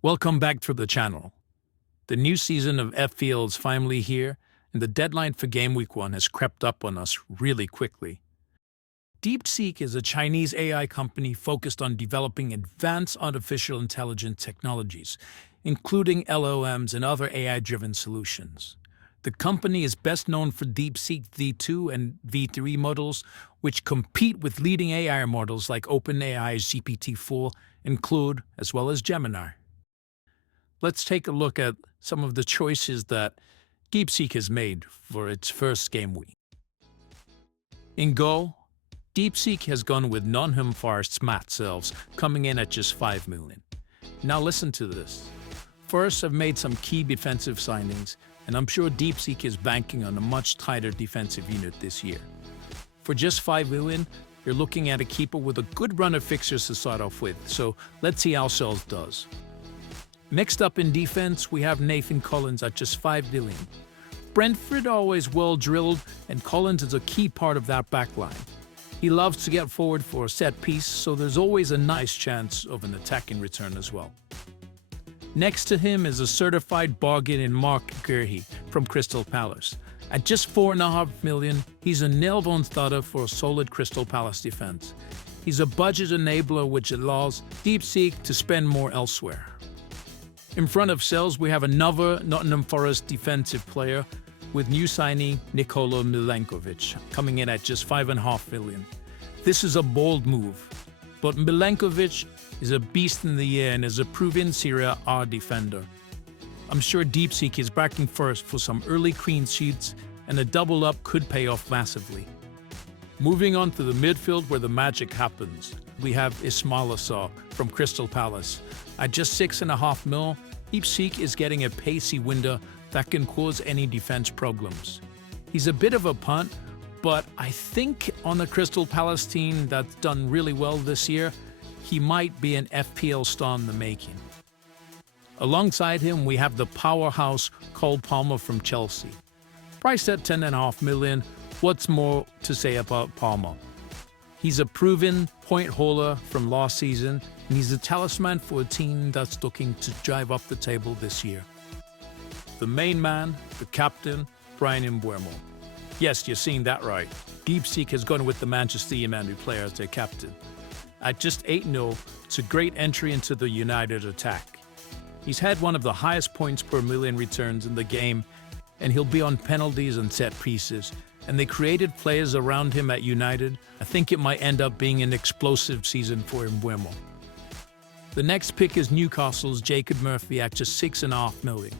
Welcome back to the channel. The new season of FPL is finally here, and the deadline for Gameweek 1 has crept up on us really quickly. DeepSeek is a Chinese AI company focused on developing advanced artificial intelligence technologies, including LLMs and other AI-driven solutions. The company is best known for DeepSeek V2 and V3 models, which compete with leading AI models like OpenAI's GPT-4 and Claude, as well as Gemini. Let's take a look at some of the choices that DeepSeek has made for its first game week. In goal, DeepSeek has gone with Nottingham Forest's Matt Selves, coming in at just 5 million. Now listen to this. First, I've made some key defensive signings, and I'm sure DeepSeek is banking on a much tighter defensive unit this year. For just 5 million, you're looking at a keeper with a good run of fixtures to start off with, so let's see how Selves does. Next up in defense, we have Nathan Collins at just 5 million. Brentford are always well drilled, and Collins is a key part of that backline. He loves to get forward for a set piece, so there's always a nice chance of an attacking return as well. Next to him is a certified bargain in Mark Gurhey from Crystal Palace. At just 4.5 million, he's a nail-on starter for a solid Crystal Palace defense. He's a budget enabler which allows DeepSeek to spend more elsewhere. In front of Sells, we have another Nottingham Forest defensive player with new signing Nikola Milenkovic, coming in at just 5.5 million. This is a bold move, but Milenkovic is a beast in the air and is a proven Serie A defender. I'm sure DeepSeek is backing first for some early clean sheets, and a double up could pay off massively. Moving on to the midfield where the magic happens, we have Ismail Assar from Crystal Palace. At just 6.5 mil, DeepSeek is getting a pacey winger that can cause any defense problems. He's a bit of a punt, but I think on a Crystal Palace team that's done really well this year, he might be an FPL star in the making. Alongside him, we have the powerhouse Cole Palmer from Chelsea. Priced at 10.5 million, what's more to say about Palmer? He's a proven point hauler from last season, and he's a talisman for a team that's looking to drive up the table this year. The main man, the captain, Bryan Mbeumo. Yes, you're seeing that right. DeepSeek has gone with the Manchester United player as their captain. At just 8 mil, it's a great entry into the United attack. He's had one of the highest points per million returns in the game, and he'll be on penalties and set pieces. And they created players around him at United. I think it might end up being an explosive season for Mbeumo. The next pick is Newcastle's Jacob Murphy at just 6.5 million.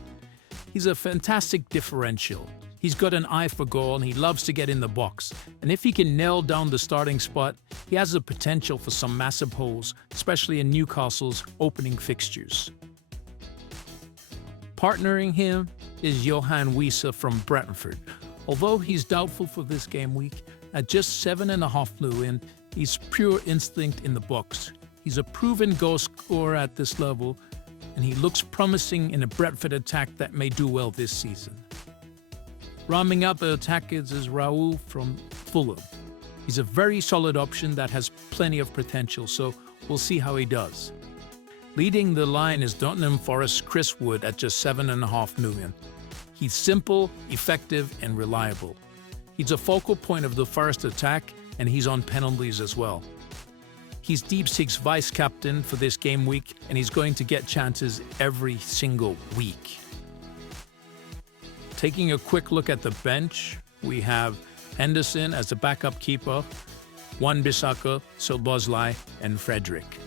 He's a fantastic differential. He's got an eye for goal and he loves to get in the box. And if he can nail down the starting spot, he has the potential for some massive holes, especially in Newcastle's opening fixtures. Partnering him is Johan Wissa from Brentford. Although he's doubtful for this game week, at just 7.5 million, he's pure instinct in the box. He's a proven goal scorer at this level, and he looks promising in a Brentford attack that may do well this season. Rounding out the attackers is Raul from Fulham. He's a very solid option that has plenty of potential, so we'll see how he does. Leading the line is Nottingham Forest's Chris Wood at just 7.5 million. He's simple, effective, and reliable. He's a focal point of the Forest attack, and he's on penalties as well. He's DeepSeek's vice-captain for this game week, and he's going to get chances every single week. Taking a quick look at the bench, we have Henderson as the backup keeper, Wan-Bissaka, Szoboszlai, and Frederick.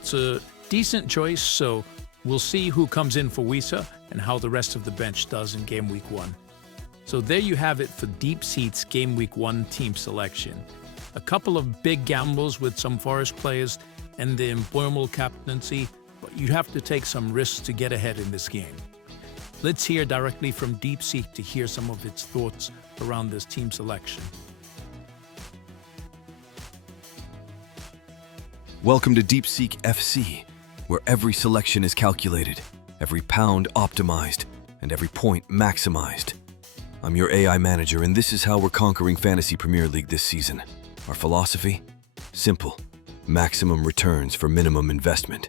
It's a decent choice, so we'll see who comes in for Wissa and how the rest of the bench does in Game Week 1. So there you have it for DeepSeek's Game Week 1 team selection. A couple of big gambles with some Forest players and the Mbeumo captaincy, but you have to take some risks to get ahead in this game. Let's hear directly from DeepSeek to hear some of its thoughts around this team selection. Welcome to DeepSeek FC, where every selection is calculated, every pound optimized, and every point maximized. I'm your AI manager, and this is how we're conquering Fantasy Premier League this season. Our philosophy? Simple. Maximum returns for minimum investment.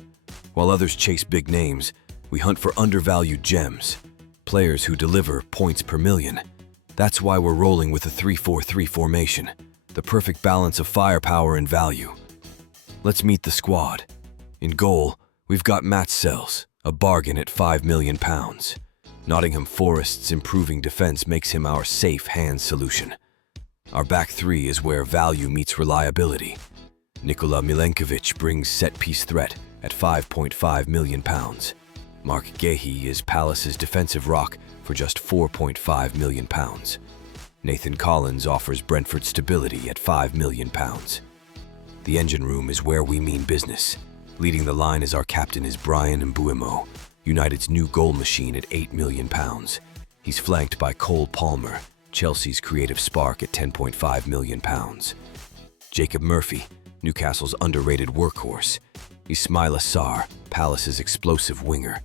While others chase big names, we hunt for undervalued gems, players who deliver points per million. That's why we're rolling with a 3-4-3 formation, the perfect balance of firepower and value. Let's meet the squad. In goal, we've got Matt Sells, a bargain at £5 million. Nottingham Forest's improving defense makes him our safe hand solution. Our back three is where value meets reliability. Nikola Milenkovic brings set-piece threat at £5.5 million. Mark Gahey is Palace's defensive rock for just £4.5 million. Nathan Collins offers Brentford stability at £5 million. The engine room is where we mean business. Leading the line as our captain is Brian Mbuemo, United's new goal machine at £8 million. He's flanked by Cole Palmer, Chelsea's creative spark at £10.5 million. Jacob Murphy, Newcastle's underrated workhorse. Ismaila Sarr, Palace's explosive winger.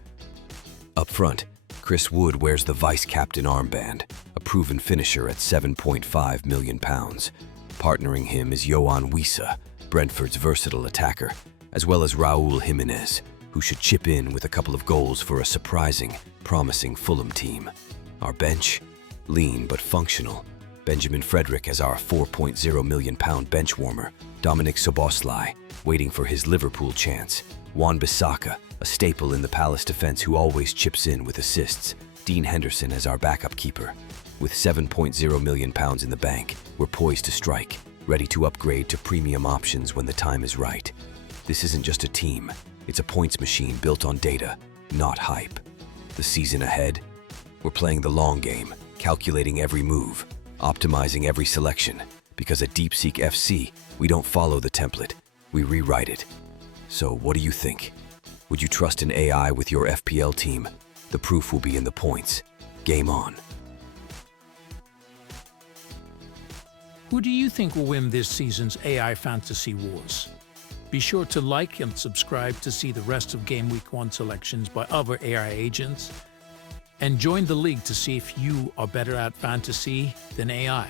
Up front, Chris Wood wears the vice-captain armband, a proven finisher at £7.5 million. Partnering him is Yohan Wissa, Brentford's versatile attacker, as well as Raul Jimenez, who should chip in with a couple of goals for a surprising, promising Fulham team. Our bench? Lean but functional. Benjamin Frederick as our £4.0 million bench warmer. Dominic Soboslai, waiting for his Liverpool chance. Wan-Bissaka, a staple in the Palace defense who always chips in with assists. Dean Henderson as our backup keeper. With £7.0 million in the bank, we're poised to strike, ready to upgrade to premium options when the time is right. This isn't just a team, it's a points machine built on data, not hype. The season ahead? We're playing the long game, calculating every move, optimizing every selection, because at DeepSeek FC, we don't follow the template, we rewrite it. So what do you think? Would you trust an AI with your FPL team? The proof will be in the points. Game on. Who do you think will win this season's AI Fantasy Wars? Be sure to like and subscribe to see the rest of Game Week 1 selections by other AI agents. And join the league to see if you are better at fantasy than AI.